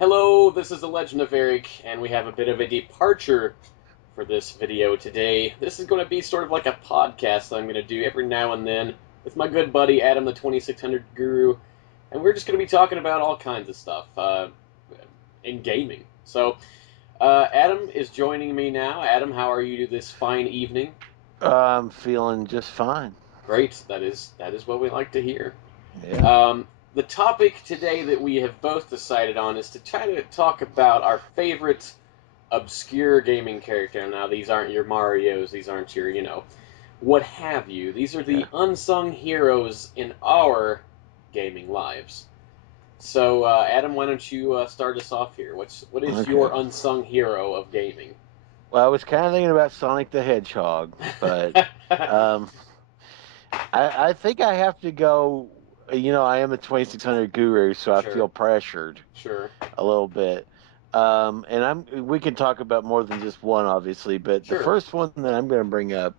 Hello, this is The Legend of Eric, and we have a bit of a departure for this video today. This is going to be sort of like a podcast that I'm going to do every now and then with my good buddy Adam, the 2600 Guru, and we're just going to be talking about all kinds of stuff in gaming. Adam is joining me now. Adam, how are you this fine evening? I'm feeling just fine. Great, that is what we like to hear. Yeah. The topic today that we have both decided on is to try to talk about our favorite obscure gaming character. Now, these aren't your Marios, these aren't your, what have you. These are Yeah. the unsung heroes in our gaming lives. So, Adam, why don't you start us off here? What is Okay. your unsung hero of gaming? Well, I was kind of thinking about Sonic the Hedgehog, but um, I think I have to go. I am a 2600 guru, so I Sure, feel pressured sure, a little bit. And we can talk about more than just one, obviously, but the sure. first one that I'm going to bring up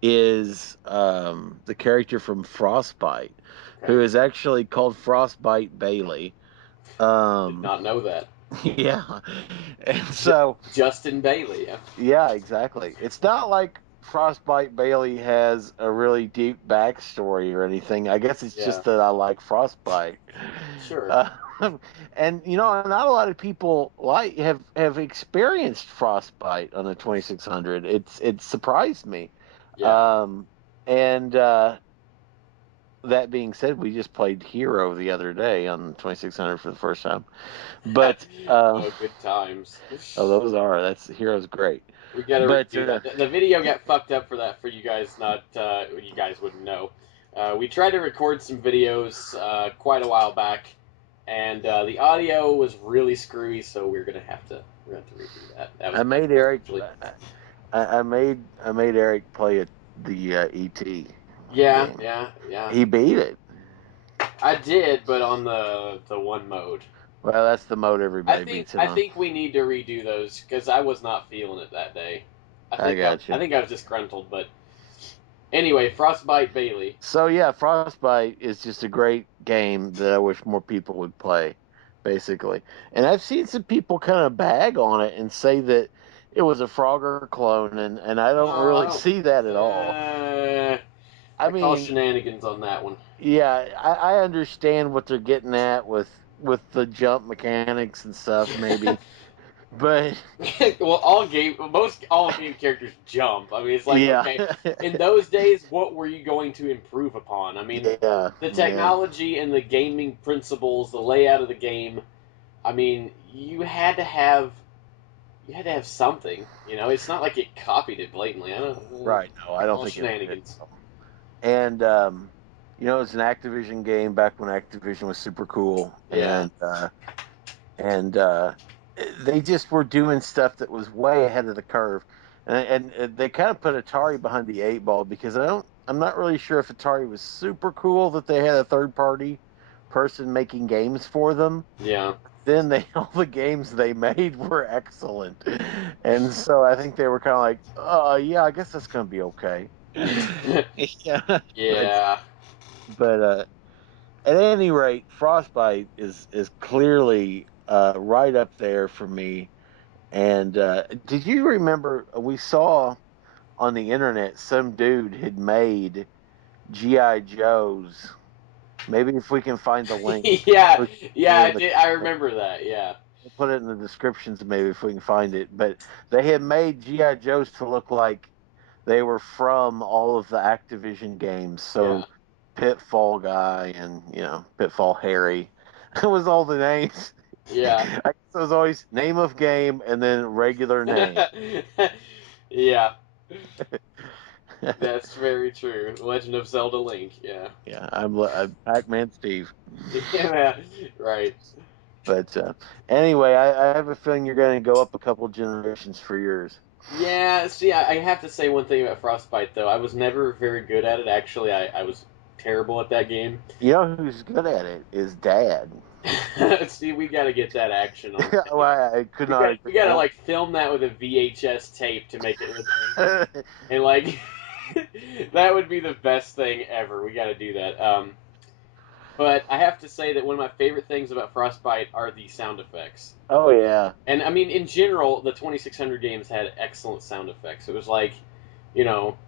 is the character from Frostbite, Okay. who is actually called Frostbite Bailey. Did Um, not know that. yeah, and so Justin Bailey, yeah. yeah, exactly. It's not like Frostbite Bailey has a really deep backstory or anything. I guess it's Yeah, just that I like Frostbite. sure. Uh, and not a lot of people have experienced Frostbite on the 2600. It surprised me. Yeah. Um, and That being said, we just played Hero the other day on the 2600 for the first time. But Oh, good times. oh, that's Hero's great. We gotta But redo that. The video got fucked up for that. For you guys, not you guys wouldn't know. We tried to record some videos quite a while back, and the audio was really screwy. So we're gonna have to redo that. That was I my made fault, Eric. actually. I made Eric play the ET Yeah, game. yeah, yeah. He beat it. I did, but on the one mode. Well, that's the mode I everybody think beats it I on. think we need to redo those because I was not feeling it that day. I got I you. think I was disgruntled, but anyway, Frostbite Bailey. So yeah, Frostbite is just a great game that I wish more people would play, basically. And I've seen some people kind of bag on it and say that it was a Frogger clone, and I don't Oh, I really don't. see that at all. Uh, I I call mean, shenanigans on that one. yeah, I understand what they're getting at with the jump mechanics and stuff, maybe, but Well, most all game characters jump. I mean, it's like yeah, okay, in those days, what were you going to improve upon? I mean, yeah, the yeah, technology and the gaming principles, the layout of the game. I mean, you had to have something. It's not like it copied it blatantly. I don't. right. No, I don't All think it did. shenanigans. And it's an Activision game back when Activision was super cool, Yeah. and they just were doing stuff that was way ahead of the curve, and they kind of put Atari behind the eight ball because I'm not really sure if Atari was super cool that they had a third party person making games for them. Yeah. Then all the games they made were excellent, and so I think they were kind of like, yeah, I guess that's gonna be okay. Yeah, but Yeah. but at any rate, Frostbite is clearly right up there for me. And did you remember we saw on the internet some dude had made GI Joes? Maybe if we can find the link, Yeah. we can put Yeah. it I in the did. I remember that. Yeah. we'll put it in the descriptions maybe if we can find it. But they had made GI Joes to look like they were from all of the Activision games. Yeah. So Pitfall Guy and Pitfall Harry. It was all the names. Yeah. I guess it was always name of game and then regular name. Yeah. That's very true. Legend of Zelda Link. Yeah. Yeah, I'm Pac-Man Steve. Yeah. Right. But anyway, I have a feeling you're going to go up a couple generations for yours. Yeah. See, I have to say one thing about Frostbite though. I was never very good at it. Actually, I was terrible at that game. You know who's good at it is Dad. See, we got to get that action on Well, tape. I could We not got agree we got to more. like film that with a VHS tape to make it look real. And like that would be the best thing ever. We got to do that. But I have to say that one of my favorite things about Frostbite are the sound effects. Oh yeah, And I mean, in general, the 2600 games had excellent sound effects. It was like, you know,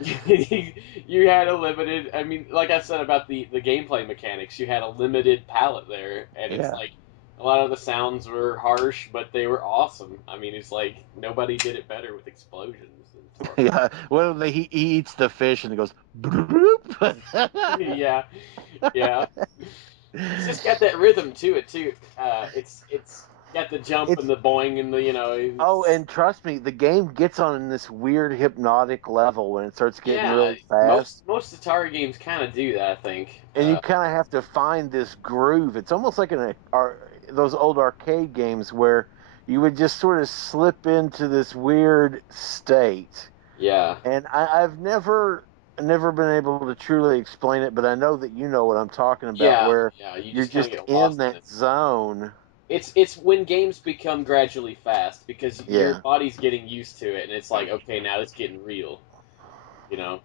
you had a limited. I mean, like I said about the gameplay mechanics, you had a limited palette there, and it's yeah. like a lot of the sounds were harsh, but they were awesome. I mean, it's like nobody did it better with explosions and stuff. Yeah, well, he eats the fish and it goes. Bloop. Yeah, yeah. It's just got that rhythm to it too. It's got the jump and It's the boing and the oh, It's and trust me, the game gets on this weird hypnotic level when it starts getting yeah. really fast, Most Atari games kind of do that, I think. and you kind of have to find this groove. It's almost like those old arcade games where you would just sort of slip into this weird state. Yeah, And I've never been able to truly explain it, but I know that you know what I'm talking about, yeah, where yeah. You you're just kind of just get in lost in it. that zone. It's when games become gradually fast because your Yeah, body's getting used to it, and it's like, okay, now it's getting real. You know,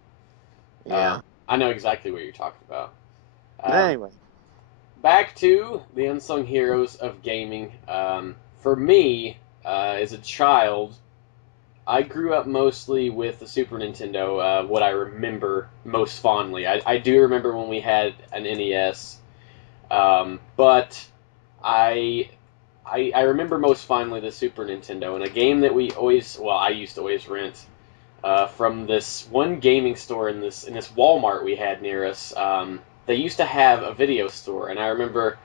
yeah. I know exactly what you're talking about. Um, Anyway, Back to the unsung heroes of gaming. For me, as a child, I grew up mostly with the Super Nintendo. What I remember most fondly, I do remember when we had an NES, but I I remember most fondly the Super Nintendo and a game that I used to always rent from this one gaming store in this Walmart we had near us. They used to have a video store, and I remember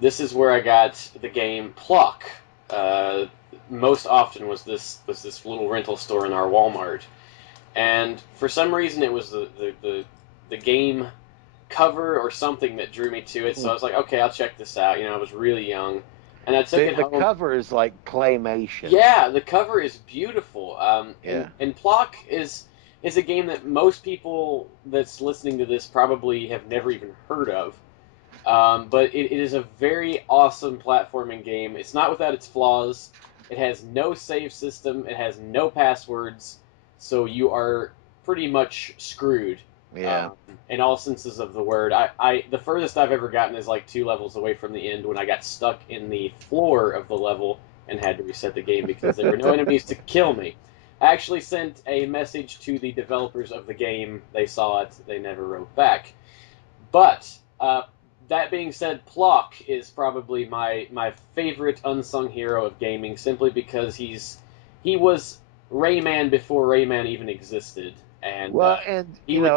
this is where I got the game Pluck. Uh, Most often was this little rental store in our Walmart, and for some reason it was the game cover or something that drew me to it. So I was like, okay, I'll check this out. I was really young, and I took it the home. cover is like claymation. Yeah, the cover is beautiful. Yeah. And Plock is a game that most people that's listening to this probably have never even heard of. But it is a very awesome platforming game. It's not without its flaws. It has no save system. It has no passwords, so you are pretty much screwed Yeah. in all senses of the word. The furthest I've ever gotten is like 2 levels away from the end when I got stuck in the floor of the level and had to reset the game because there were no enemies to kill me. I actually sent a message to the developers of the game. They saw it. They never wrote back. But that being said, Plock is probably my favorite unsung hero of gaming, simply because he was Rayman before Rayman even existed, and Well, and he would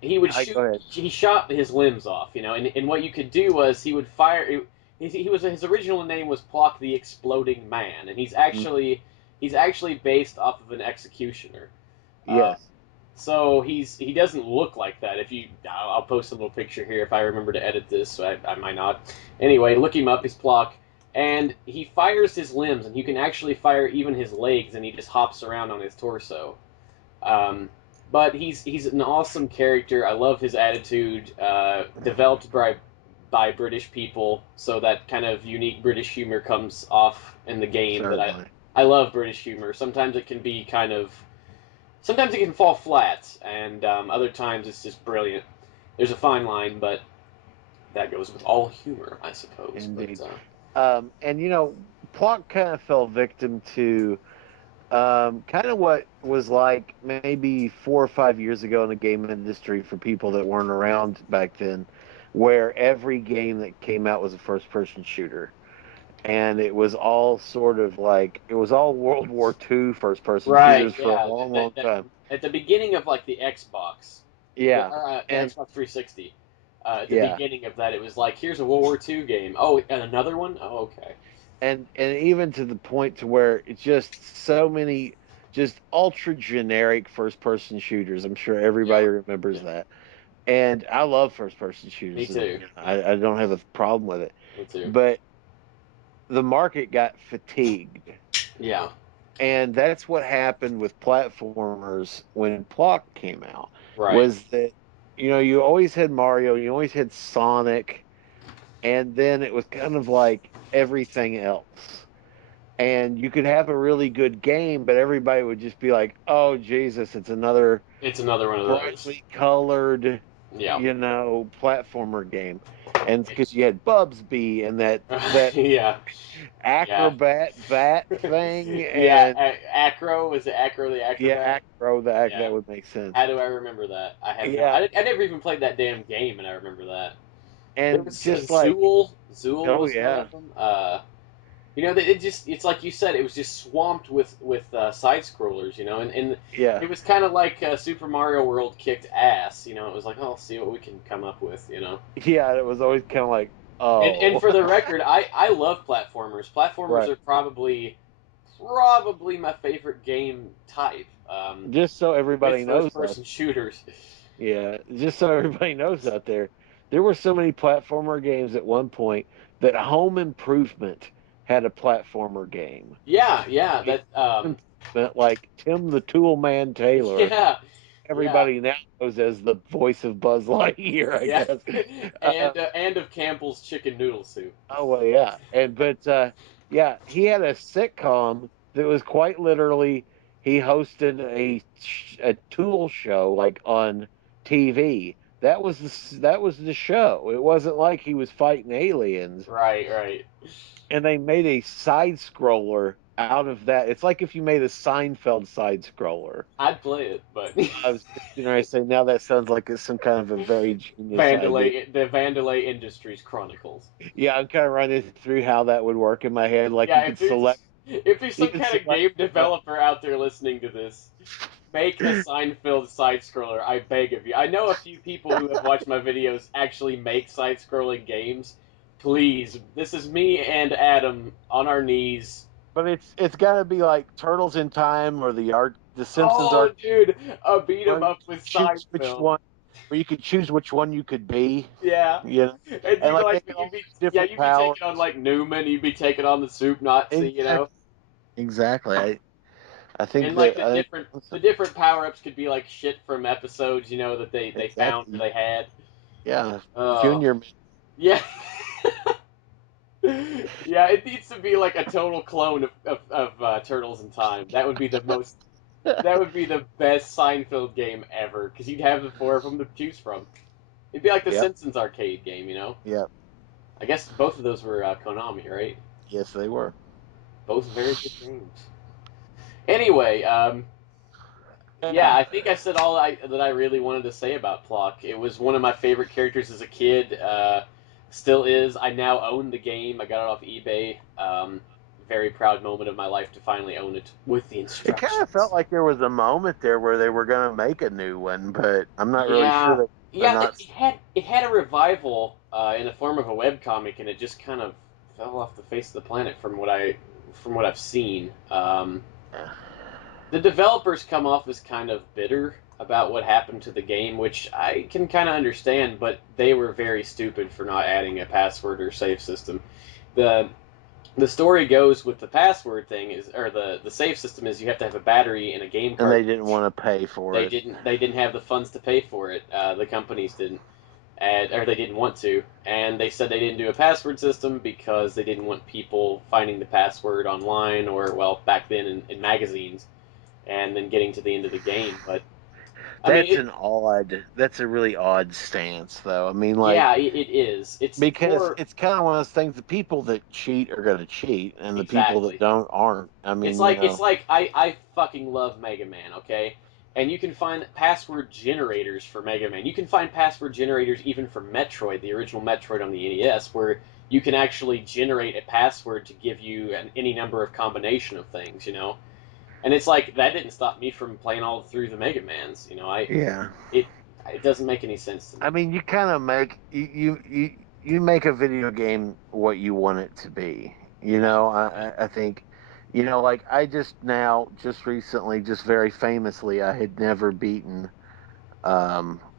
he would I go shoot ahead. he shot his limbs off, and what you could do was he would fire. He was his original name was Plock the Exploding Man, and he's actually based off of an executioner. Uh, Yes. so he doesn't look like that. If you, I'll post a little picture here if I remember to edit this. So I might not. Anyway, look him up. He's Plock, and he fires his limbs, and you can actually fire even his legs, and he just hops around on his torso. Um, but he's an awesome character. I love his attitude. Developed by British people, so that kind of unique British humor comes off in the game. That Certainly. I love British humor. Sometimes it can be sometimes it can fall flat, and other times it's just brilliant. There's a fine line, but that goes with all humor, I suppose. But Indeed. And Plot kind of fell victim to kind of what was like maybe 4 or 5 years ago in the game industry for people that weren't around back then, where every game that came out was a first person shooter. And it was all sort of like, it was all World War II first person right, shooters for a yeah, long, long time. at the beginning of like the Xbox, Yeah. the And Xbox 360, at the yeah. beginning of that, it was like, here's a World War II game. Oh, and another one. Oh, okay. And even to the point to where it's just so many just ultra generic first person shooters. I'm sure Yeah, everybody remembers yeah. that. And I love first person Me shooters. too. I don't have a problem with it. Me too. But the market got fatigued. Yeah. And that's what happened with platformers when Plot came out. Right. Was that you always had Mario, you always had Sonic, and then it was kind of like everything else. And you could have a really good game, but everybody would just be like, "Oh Jesus, it's another It's another one of those. brightly colored." Yeah. platformer game, and because you had Bubsby and that Yeah. Yeah. acrobat bat thing, Yeah. and Acro, is it Acro the yeah, Acrobat? that Yeah. would make sense. How do I remember that? I have no. Yeah, I never even played that damn game, and I remember that. There and was just like, Zool. Zool oh was one yeah, of them. It's like you said, it was just swamped with side scrollers, and yeah, it was kind of like Super Mario World kicked ass. It was like, oh, let's see what we can come up with. yeah. It was always kind of like, And oh, for the record, I love platformers. Platformers right. are probably my favorite game type. Just so With everybody first knows out, person shooters. yeah, just so everybody knows out there were so many platformer games at one point that Home Improvement had a platformer game. Yeah, yeah, that Like Tim the Tool Man Taylor, yeah, yeah. everybody now knows as the voice of Buzz Lightyear, I Yeah, guess. Uh, and of Campbell's chicken noodle soup. oh well, yeah, yeah, he had a sitcom that was quite literally he hosted a tool show like on TV. That was the show. It wasn't like he was fighting aliens, Right, right. and they made a side scroller out of that. It's like if you made a Seinfeld side scroller. I'd play it, but I was I say now that sounds like it's some kind of a very genius idea. The Vandalay Industries Chronicles. Yeah, I'm kind of running through how that would work in my head. Like Yeah, if there's you some could kind of select game the developer out there listening to this, make a Seinfeld side scroller. I beg of you. I know a few people who have watched my videos actually make side scrolling games. Please, this is me and Adam on our knees. but it's got to be like Turtles in Time or the Simpsons Oh, art dude, a beat 'em where you up could with choose which Seinfeld. one where you could choose which one you could be, Yeah, you know, and and like they could all have different you'd be powers. taking on like Newman, you'd be taking on the Soup Nazi, Exactly. Exactly. I think and like that I the different power ups could be like shit from episodes, that they found or exactly. they had. Yeah, Oh, Junior. yeah. Yeah, it needs to be like a total clone of Turtles in Time. That would be the best Seinfeld game ever because you'd have the four of them to choose from. It'd be like the Yep. Simpsons arcade game. Yep. I guess both of those were Konami, right? Yes, they were. Both very good games. Anyway, yeah, I think I said that I really wanted to say about Pluck. It was one of my favorite characters as a kid. Still is. I now own the game. I got it off eBay. Very proud moment of my life to finally own it with the It kind of felt instructions. like there was a moment there where they were going to make a new one, but I'm not really sure Yeah, that they're yeah. not. It had a revival in the form of a web comic, and it just kind of fell off the face of the planet from what I've seen. The developers come off as kind of bitter about what happened to the game, which I can kind of understand, but they were very stupid for not adding a password or save system. The the story goes with the password thing or the save system is you have to have a battery in a game And they didn't cartridge. want to pay for it. They didn't have the funds to pay for it. The companies didn't. Or they didn't want to, and they said they didn't do a password system because they didn't want people finding the password online or well back then in magazines and then getting to the end of the game. But I mean, That's a really odd stance, though. I mean, like, yeah, it is. It's because for it's kind of one of those things. The people that cheat are going to cheat, and the people that exactly. don't aren't. I It's mean, like I fucking love Mega Man, okay? And you can find password generators for Mega Man. You can find password generators even for Metroid, the original Metroid on the NES, where you can actually generate a password to give you any number of combination of things. And it's like that didn't stop me from playing all through the Mega Mans. yeah. It it doesn't make any sense to I me. mean, you kind of make you make a video game what you want it to be. Yeah. I think, like I just recently, just very famously, I had never beaten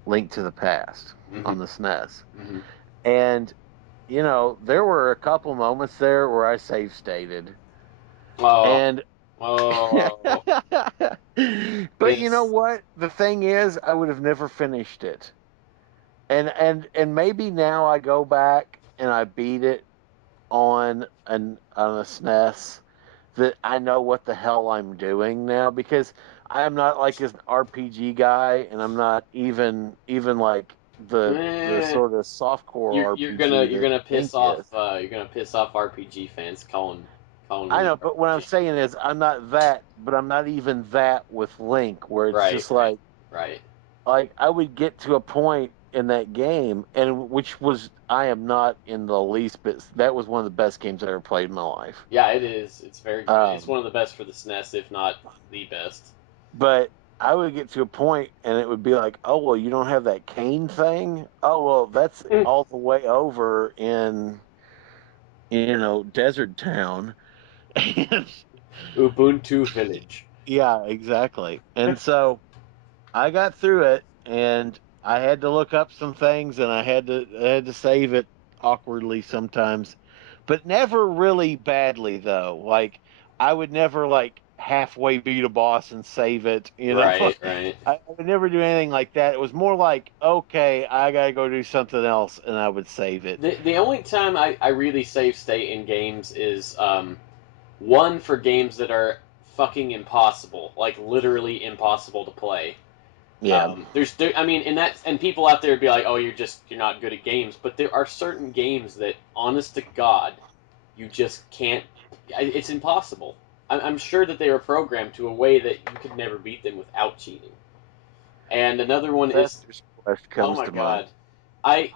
Link to the Past Hmm. on the SNES, Hmm. and there were a couple moments there where I save stated, Oh, and oh, but you know it's what? The thing is, I would have never finished it. And maybe now I go back and I beat it on a SNES that I know what the hell I'm doing now because I am not like an RPG guy and I'm not even like the Eh, sort of softcore RPG you're that gonna Link piss off is. RPG fans calling I Link know, but what I'm RPG. saying is I'm not that, but I'm not even that with Link, where it's Right, just right, right. like I would get to a point in that game, and which was I am not in the least bit. That was one of the best games I ever played in my life. Yeah, it is. It's very good. It's Um, one of the best for the SNES, if not the best. but I would get to a point, and it would be like, oh well, you don't have that cane thing. Oh well, that's all the way over in Desert Town. Ubuntu Village. Yeah, exactly. And so I got through it, and I had to look up some things, and I had to save it awkwardly sometimes, but never really badly though. Like I would never like halfway beat a boss and save it. Right, right. I would never do anything like that. It was more like, okay, I gotta go do something else, and I would save it. The only time I really save state in games is one for games that are fucking impossible, like literally impossible to play. Yeah, I mean, and people out there would be like, "Oh, you're not good at games," but there are certain games that, honest to God, you just can't. It's impossible. I'm sure that they were programmed to a way that you could never beat them without cheating. And another one is, Fester's Quest oh comes my to mind. God, I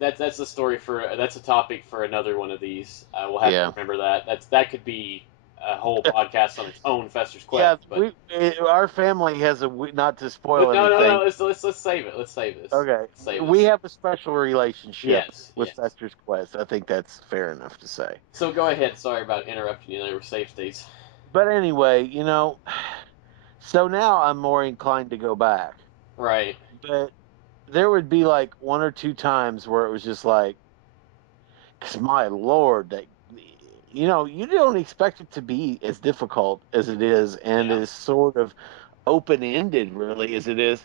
that's a story for that's a topic for another one of these. We'll have to Yeah. remember that. That could be a whole podcast on its own, Fester's Quest. Yeah, our family has not to spoil But no. anything. Let's save it. Let's save this. Okay, Let's save we this. have a special relationship Yes, with yes. Fester's Quest. I think that's fair enough to say. So go ahead. Sorry about interrupting you. They were save states. But anyway, so now I'm more inclined to go back. Right. But there would be like one or two times where it was just like, 'cause my lord, that you don't expect it to be as difficult as it is, and Yeah. as sort of open ended, really, as it is.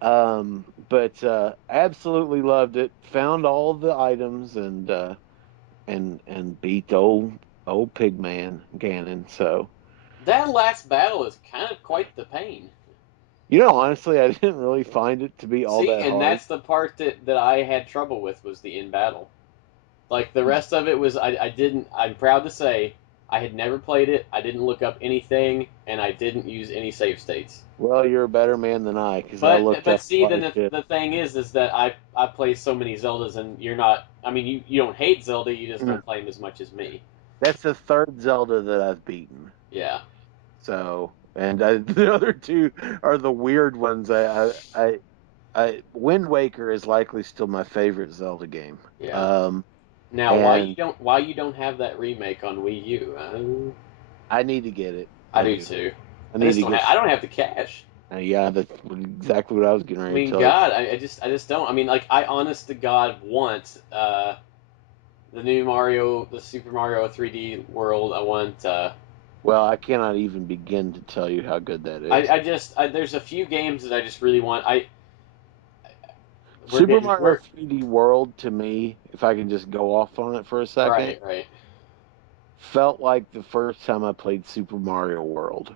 But absolutely loved it. Found all the items and beat old Pigman Ganon. So That last battle is kind of quite the pain. honestly, I didn't really find it to be all See, that and hard. that's the part that I had trouble with was the in battle. Like the rest of it was I didn't I'm proud to say I had never played it. I didn't look up anything and I didn't use any save states. Well, you're a better man than I, because I But looked up a see, lot then of shit. the thing is that I play so many Zeldas and you're not. I mean, you don't hate Zelda, you just Mm. don't play them as much as me. That's the third Zelda that I've beaten. Yeah, So, and the other two are the weird ones. Wind Waker is likely still my favorite Zelda game. yeah. Um, Now, and why you don't have that remake on Wii U? I need to get it. I I do do. too. I need to get. I don't have the cash. Yeah, that's exactly what I was getting I ready to mean, tell you. God, I just don't. I mean, like, I honest to God want the new Mario, the Super Mario 3D World. I want. Well, I cannot even begin to tell you how good that is. There's a few games that I just really want. Super Mario We're 3D World, to me, if I can just go off on it for a second, right. felt like the first time I played Super Mario World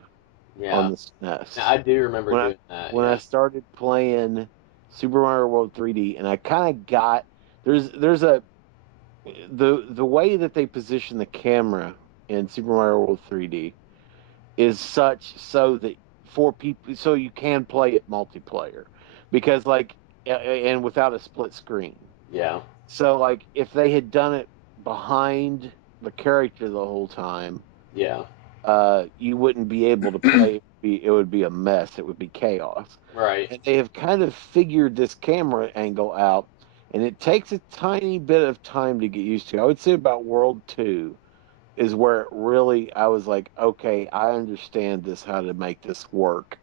on Yeah. the SNES. Now, I do remember When I doing that. when I Yeah. started playing Super Mario World 3D, and I kind of got there's a the way that they position the camera in Super Mario World 3D is such so that for people so you can play it multiplayer, because like and without a split screen. Yeah. So like if they had done it behind the character the whole time, Yeah. you wouldn't be able to play. It would be a mess. It would be chaos. Right. And they have kind of figured this camera angle out, and it takes a tiny bit of time to get used to. I would say about World 2 is where it really, I was like, okay, I understand this, how to make this work.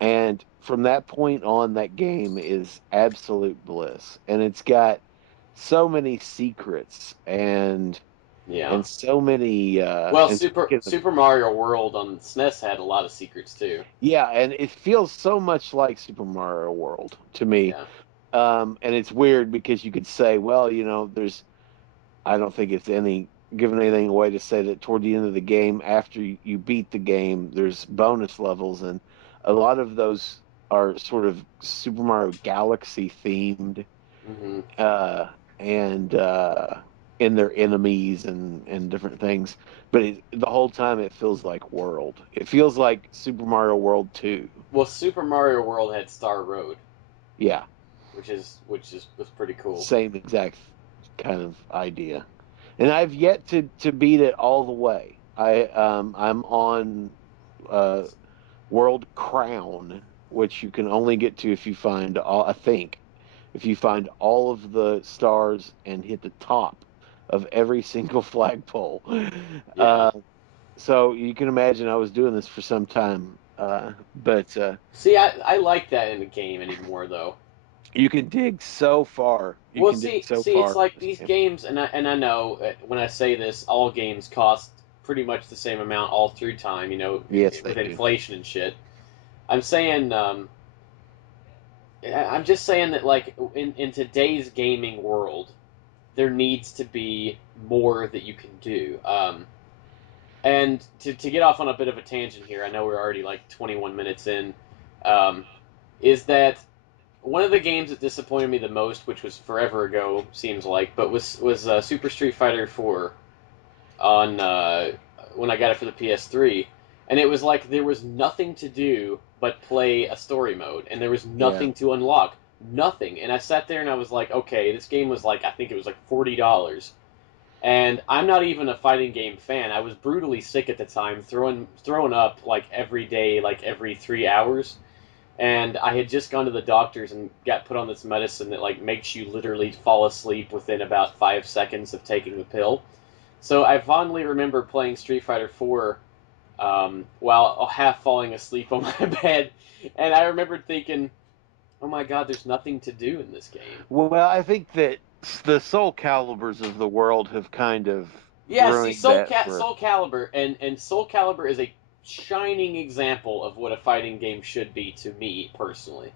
And from that point on, that game is absolute bliss. And it's got so many secrets Yeah. and so many Well, and speaking of, Super Mario World on SNES had a lot of secrets too. yeah, and it feels so much like Super Mario World to me. Yeah. And it's weird because you could say, well, there's, I don't think it's giving anything away to say that toward the end of the game, after you beat the game, there's bonus levels, and a lot of those are sort of Super Mario Galaxy themed, Hmm. uh, and in their enemies and different things. But the whole time it feels like World. It feels like Super Mario World 2. Well, Super Mario World had Star Road, Yeah, which is was pretty cool. same exact kind of idea. And I've yet to beat it all the way. I'm on uh World Crown, which you can only get to if you find all, I think, if you find all of the stars and hit the top of every single flagpole. Yeah. Uh, so you can imagine I was doing this for some time. But See, I like that in the game anymore though. you can dig so far. You Well, can dig see, so see, it's far in like this these game. games, and I know when I say this, all games cost pretty much the same amount all through time. Yes, they With do. inflation and shit. I'm saying, I'm just saying that like in today's gaming world, there needs to be more that you can do. And to get off on a bit of a tangent here, I know we're already like 21 minutes in. Um, is that one of the games that disappointed me the most, which was forever ago, seems like, but was Super Street Fighter 4 on when I got it for the PS3, and it was like there was nothing to do but play a story mode, and there was Yeah. nothing to unlock, nothing. And I sat there and I was like, okay, this game was like I think it was like $40. And I'm not even a fighting game fan. I was brutally sick at the time, throwing up like every day, like every 3 hours, and I had just gone to the doctors and got put on this medicine that like makes you literally fall asleep within about 5 seconds of taking the pill. So I fondly remember playing Street Fighter 4 while half falling asleep on my bed, and I remember thinking, "Oh my God, there's nothing to do in this game." Well, I think that the Soul Calibers of the world have kind of Yeah, see, ruined that for. Soul Calibur and Soul Calibur is a shining example of what a fighting game should be to me personally.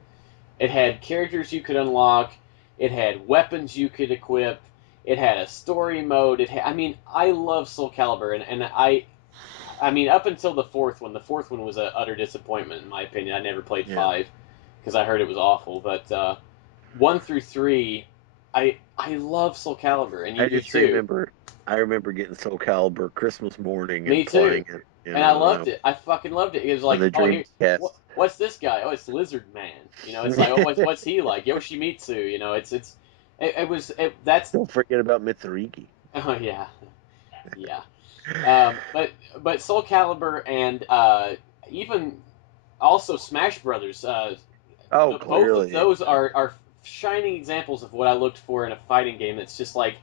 It had characters you could unlock. It had weapons you could equip. It had a story mode. I mean, I love Soul Calibur, and I mean, up until the fourth one. The fourth one was an utter disappointment in my opinion. I never played Yeah. five because I heard it was awful. But one through three, I love Soul Calibur, and you I do just too. remember, I remember getting Soul Calibur Christmas morning Me and too. playing it, And I loved it. I fucking loved it. It was on like, the oh, here, Dreamcast. what's this guy? Oh, it's Lizard Man. It's like, oh, what's he like? Yoshimitsu. That's, Don't forget about Mitsurugi. oh yeah, yeah. But Soul Calibur and even also Smash Brothers. Oh, Both of clearly, those yeah. are shining examples of what I looked for in a fighting game. That's just like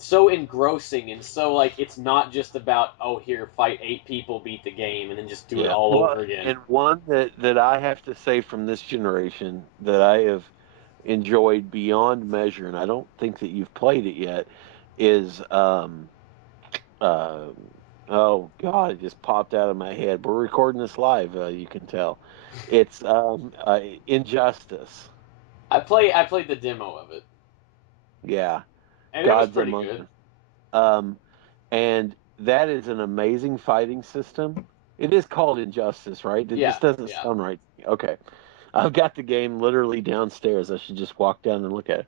so engrossing and so like it's not just about oh here fight 8 people beat the game and then just do it Yeah. all Well, over again. and one that I have to say from this generation that I have enjoyed beyond measure, and I don't think that you've played it yet, is uh, oh God, it just popped out of my head. We're recording this live, you can tell. It's Injustice. I played the demo of it Yeah, and it was Gods pretty Among good. Us. Um, and that is an amazing fighting system. It is called Injustice, right? It Yeah, just doesn't yeah, sound right. Okay. I've got the game literally downstairs. I should just walk down and look at it.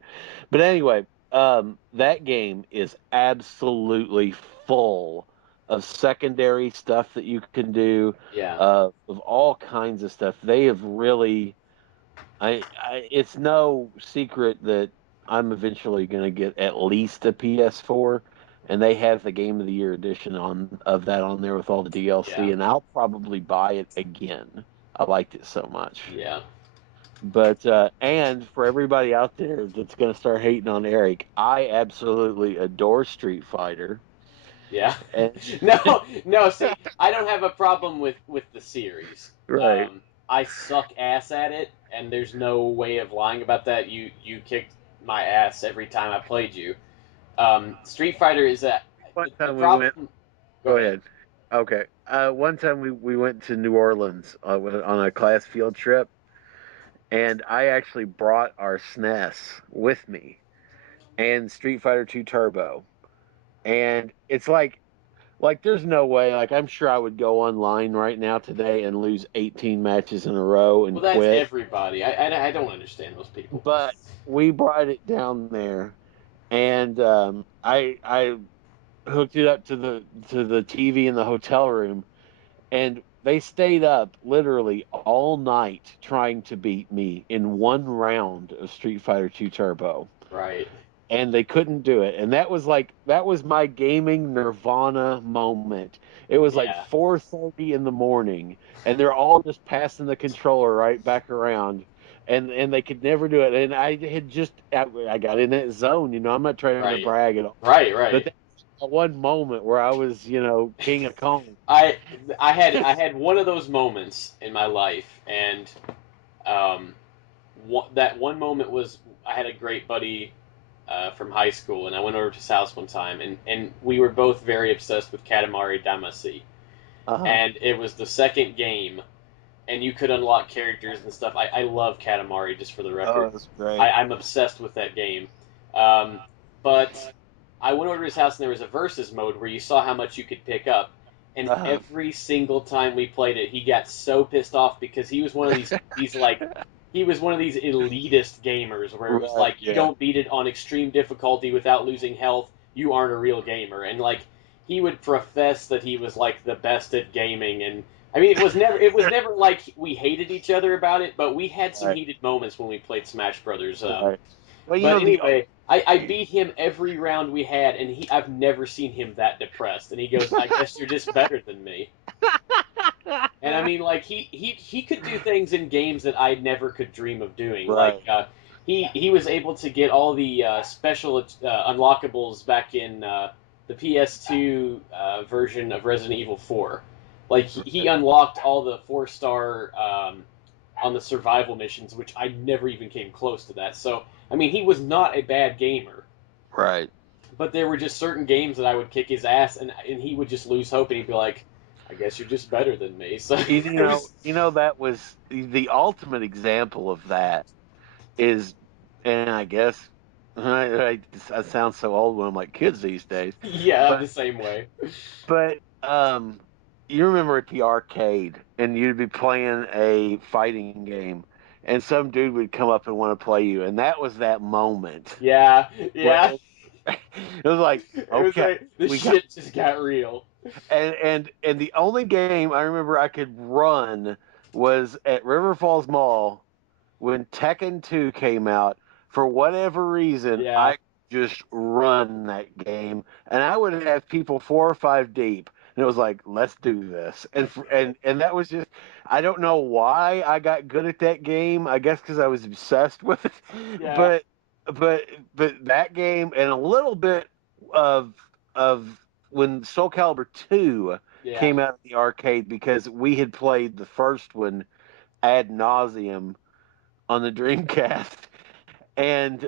But anyway, that game is absolutely full of secondary stuff that you can do, yeah, of all kinds of stuff. They have really, it's no secret that I'm eventually going to get at least a PS4, and they have the Game of the Year edition on of that on there with all the DLC, yeah, and I'll probably buy it again. I liked it so much. yeah, But and for everybody out there that's going to start hating on Eric, I absolutely adore Street Fighter. yeah. And No, no. See, I don't have a problem with the series. right, I suck ass at it, and there's no way of lying about that. You kicked my ass every time I played you. Street Fighter is a one the time we went. problem. Go Go ahead. ahead. Okay. One time we went to New Orleans on a class field trip, and I actually brought our SNES with me and Street Fighter 2 Turbo, and it's like Like, there's no way. Like, I'm sure I would go online right now today and lose 18 matches in a row Well, and that's quit. everybody. I don't understand those people. But we brought it down there, and I hooked it up to the TV in the hotel room, and they stayed up literally all night trying to beat me in one round of Street Fighter 2 Turbo, Right. and they couldn't do it. And that was my gaming nirvana moment. It was like Yeah. 4:30 in the morning, and they're all just passing the controller right back around. And they could never do it. And I had I got in that zone, I'm not trying to Right. brag at all. Right. But Right. that one moment where I was, king of Kong. I I had one of those moments in my life, and um, that one moment was I had a great buddy from high school, and I went over to his house one time, and we were both very obsessed with Katamari Damacy, Uh-huh. and it was the second game, and you could unlock characters and stuff. I love Katamari, just for the Oh, record. that's great. I'm obsessed with that game. Um, but I went over to his house and there was a versus mode where you saw how much you could pick up. And Uh-huh. every single time we played it, he got so pissed off because he was one of these like he was one of these elitist gamers where it was Right, like you yeah. don't beat it on extreme difficulty without losing health, you aren't a real gamer. And like he would profess that he was like the best at gaming, and I mean, it was never like we hated each other about it, but we had some Right, heated moments when we played Smash Brothers. right. Well, But anyway, I beat him every round we had, and I've never seen him that depressed. And he goes, "I guess you're just better than me." And I mean, like he could do things in games that I never could dream of doing. Like right. he was able to get all the special unlockables back in the PS2 version of Resident Evil 4. Like he unlocked all the 4-star on the survival missions, which I never even came close to that. So I mean, he was not a bad gamer, Right. but there were just certain games that I would kick his ass, and he would just lose hope, and he'd be like, "I guess you're just better than me." So it was That was the ultimate example of that is, and I guess I sound so old when I'm like kids these days, yeah, I'm but the same way. but you remember at the arcade and you'd be playing a fighting game, and some dude would come up and want to play you, and that was that moment Yeah, where yeah. it was like, It was okay, like the we got. shit just got real. And the only game I remember I could run was at River Falls Mall when Tekken 2 came out. For whatever reason, Yeah, I just run that game, and I would have people 4 or 5 deep, and it was like, let's do this. And that was just, I don't know why I got good at that game. I guess because I was obsessed with it, yeah, but but but that game and a little bit of when Soul Calibur 2 yeah, came out in the arcade, because we had played the first one ad nauseum on the Dreamcast. And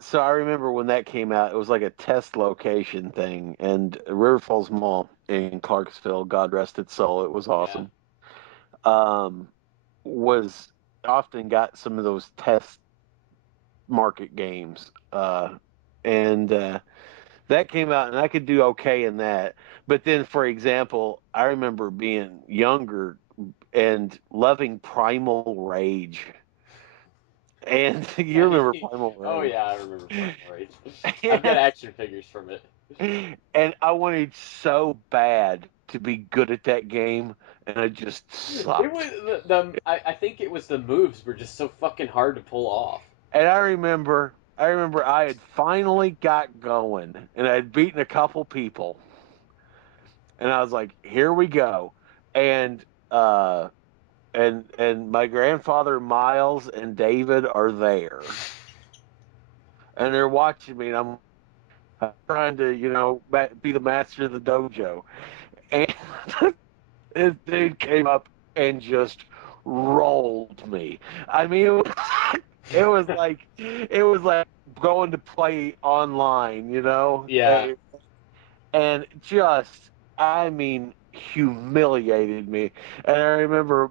so I remember when that came out, it was like a test location thing. And River Falls Mall in Clarksville, God rest its soul, it was yeah. awesome. Um, was often got some of those test market games. And that came out, and I could do okay in that. But then, for example, I remember being younger and loving Primal Rage. And you remember Primal Oh Rage. yeah, I remember Primal Rage. I've got action figures from it. And I wanted so bad to be good at that game, and I just It sucked. was I think it was the moves were just so fucking hard to pull off. And I remember I had finally got going, and I'd beaten a couple people, and I was like, "Here we go." And uh, and my grandfather Miles and David are there, and they're watching me, and I'm trying to, be the master of the dojo. And this dude came up and just rolled me. I mean, it was like going to play online, Yeah. and just, I mean, humiliated me. And I remember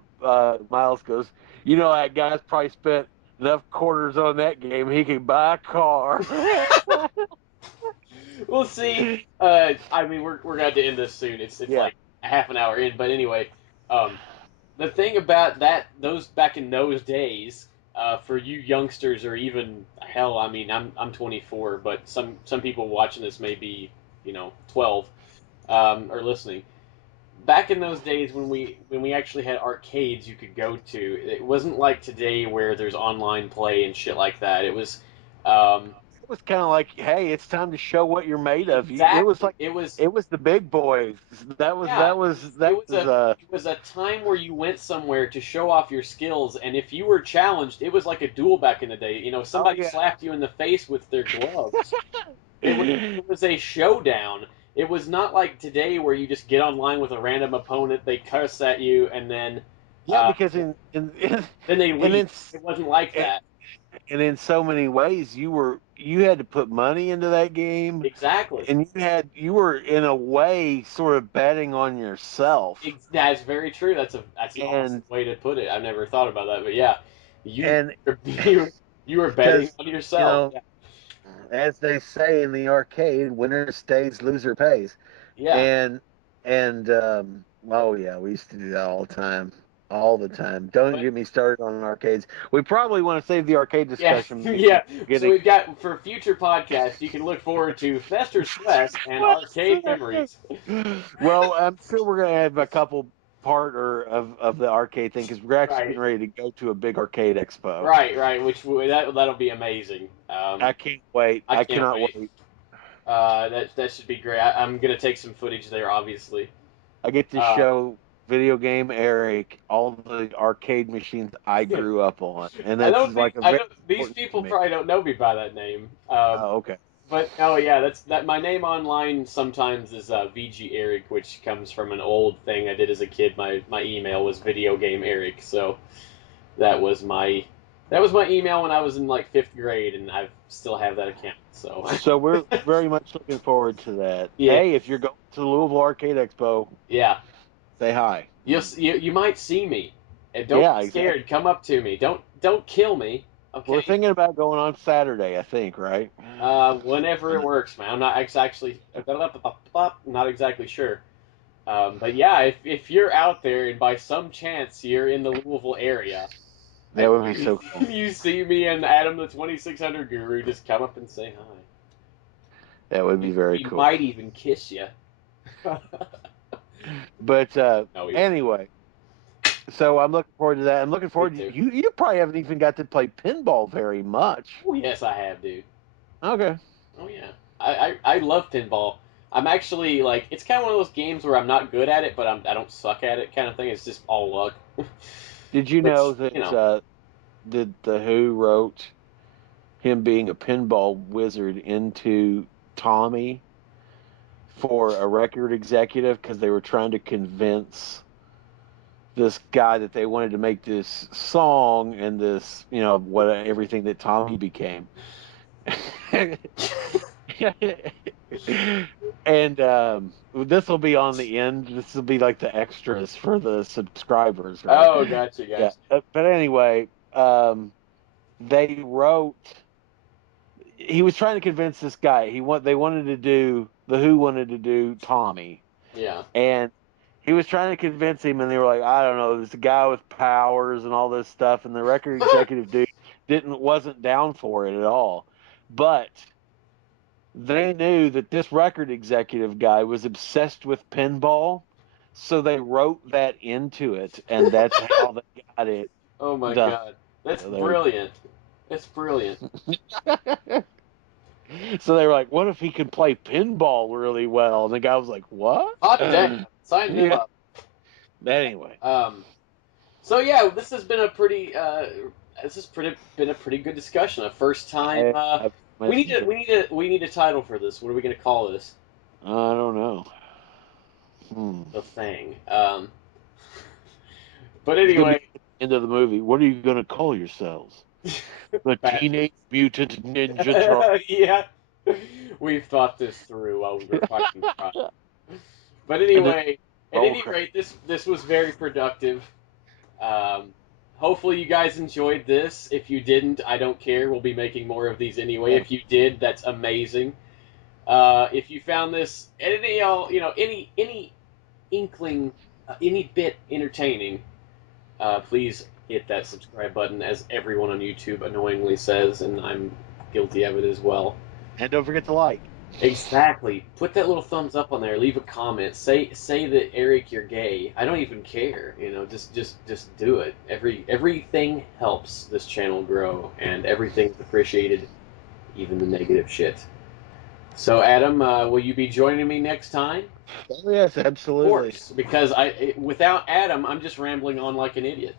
Miles goes, that guy's probably spent enough quarters on that game he could buy a car. We'll see. I mean, we're gonna have to end this soon. It's Yeah. like a half an hour in, but anyway, um, the thing about those back in those days, for you youngsters or even hell, I mean, I'm 24, but some people watching this may be 12, or listening. Back in those days when we actually had arcades you could go to, it wasn't like today where there's online play and shit like that. It was It was kind of like, hey, it's time to show what you're made of. It was exactly like, it was it was the big boys. That was yeah that was it that was was a it was a time where you went somewhere to show off your skills, and if you were challenged, it was like a duel back in the day. Oh Somebody yeah. slapped you in the face with their gloves. It was a showdown. It was not like today where you just get online with a random opponent, they cuss at you, and Yeah, uh, because then they and leave. in It wasn't like and that. in so many ways you had to put money into that game, Exactly. and you were in a way sort of betting on yourself. That's very true. That's an awesome And way to put it. I've never thought about that, but yeah, you and you were betting because on you yourself. know, Yeah. as they say in the arcade, winner stays, loser pays. Yeah. And oh yeah, we used to do that all the time. Don't But get me started on arcades. We probably want to save the arcade yeah, discussion yeah. So getting we've got for future podcasts, you can look forward to Fester's Quest and arcade memories. well, I'm sure we're gonna have a couple partner of the arcade thing because we're actually Right. getting ready to go to a big arcade expo. Right, right. That'll be amazing. I can't wait. I I can't cannot wait. wait. That should be great. I'm gonna take some footage there, obviously. I get to Uh, show video game Eric all the arcade machines I grew up on, and I that's don't think like a I very don't. These important to people me. probably don't know me by that name. Oh, okay. But oh yeah, that's that. My name online sometimes is VG Eric, which comes from an old thing I did as a kid. My email was Video Game Eric, so that was my that was my email when I was in like fifth grade, and I still have that account. So So we're very much looking forward to that. yeah, Hey, if you're going to the Louisville Arcade Expo, yeah. say hi. You might see me, and don't Yeah, be exactly. scared. Come up to me. Don't kill me. We're Okay. thinking about going on Saturday, I think, right? Whenever it works, man. I'm not actually not exactly sure. But yeah, if you're out there and by some chance you're in the Louisville area That and would be you, so cool. you see me and Adam the 2600 Guru, just come up and say hi. That would be very We cool. might even kiss you. But No, we won't. anyway, so I'm looking forward to that. I'm looking Me forward to too. you. You probably haven't even got to play pinball very much. Oh yes, I have, dude. Okay. Oh yeah, I love pinball. I'm actually like it's kind of one of those games where I'm not good at it, but I don't suck at it kind of thing. It's just all luck. Did you know Which that the Who wrote him being a pinball wizard into Tommy for a record executive because they were trying to convince this guy that they wanted to make this song and this, what everything that Tommy became. And this will be on the end. This will be like the extras for the subscribers, right? Oh, gotcha, Yeah. gotcha. But anyway, they wrote. He was trying to convince this guy. They wanted to do the Who wanted to do Tommy, Yeah. and he was trying to convince him, and they were like, I don't know, this guy with powers and all this stuff, and the record executive dude wasn't down for it at all. But they knew that this record executive guy was obsessed with pinball, so they wrote that into it, and that's how they got it Oh my done. God, that's So there brilliant. That's brilliant. you go. So they were like, "What if he could play pinball really well?" And the guy was like, "What?" Hot damn, sign him Yeah. up. Anyway, Um. So yeah, this has been a pretty been a pretty good discussion. A first time. I've We much need to enjoyed. we need a title for this. What are we gonna call this? I don't know. Hmm. The thing. But It's gonna be anyway, the end of the movie. What are you gonna call yourselves? The Bat- Teenage Mutant Ninja Turtle. yeah, we've thought this through while we were fucking trying. But And then anyway, at roll any credits. rate, this was very productive. Um, hopefully you guys enjoyed this. If you didn't, I don't care. We'll be making more of these anyway. Yeah. If you did, that's amazing. If you found this any any inkling, any bit entertaining, please hit that subscribe button, as everyone on YouTube annoyingly says, and I'm guilty of it as well. And don't forget to like. Exactly. Put that little thumbs up on there. Leave a comment. Say that Eric, you're gay. I don't even care. Just do it. Everything helps this channel grow, and everything's appreciated, even the negative shit. So, Adam, will you be joining me next time? Oh, yes, Of absolutely. course, because without Adam, I'm just rambling on like an idiot.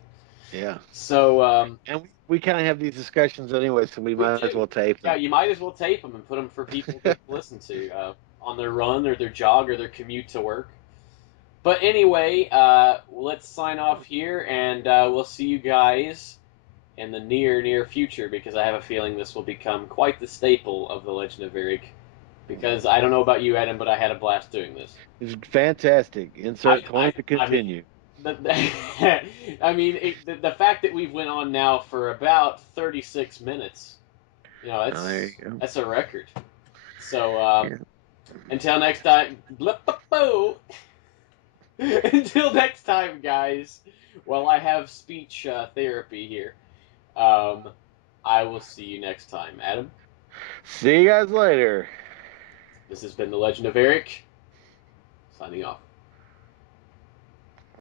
Yeah. So, And we kind of have these discussions anyway, so we we might as do. well tape Yeah, them. you might as well tape them and put them for people to listen to on their run or their jog or their commute to work. But anyway, let's sign off here, and we'll see you guys in the near future, because I have a feeling this will become quite the staple of the Legend of Eric. Because I don't know about you, Adam, but I had a blast doing this. It's fantastic. Insert coin to I mean, continue. I mean, the fact that we've went on now for about 36 minutes, Oh, there you go. that's a record. So Yeah. until next time, until next time, guys. While I have speech therapy here, um, I will see you next time, Adam. See you guys later. This has been the Legend of Eric, signing off.